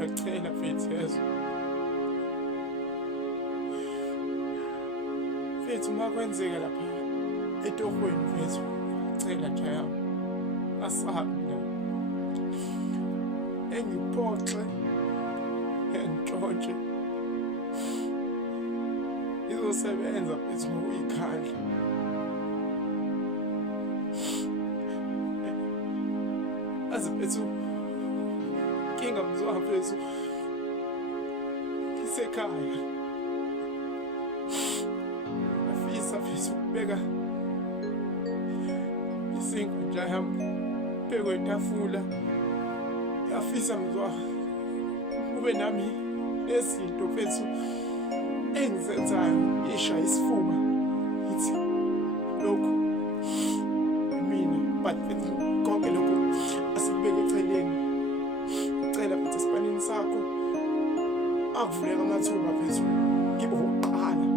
ngiyacela mfethu yezwa. Mfethu uma kwenzeka lapha etohweni mfethu, ngiyacela Jaya, asabi la. Engiphoxe, engitshontshe. Izosebenza mfethu ngokuyikhandla. Azi mfethu, inkinga mzwa mfethu, ngisekhaya. Afisa mfethu ukubeka isinkwa yami phezu kwetafula. Afisa mzwa kube nami nezinto mfethu engizenzayo ishaya isifuba. Ngithi lokhu mina, but konke lokhu asikubeke eceleni. Ngicela mfethu esipanini sakho akuvuleka amathuba mfethu, ngibe okokuqala.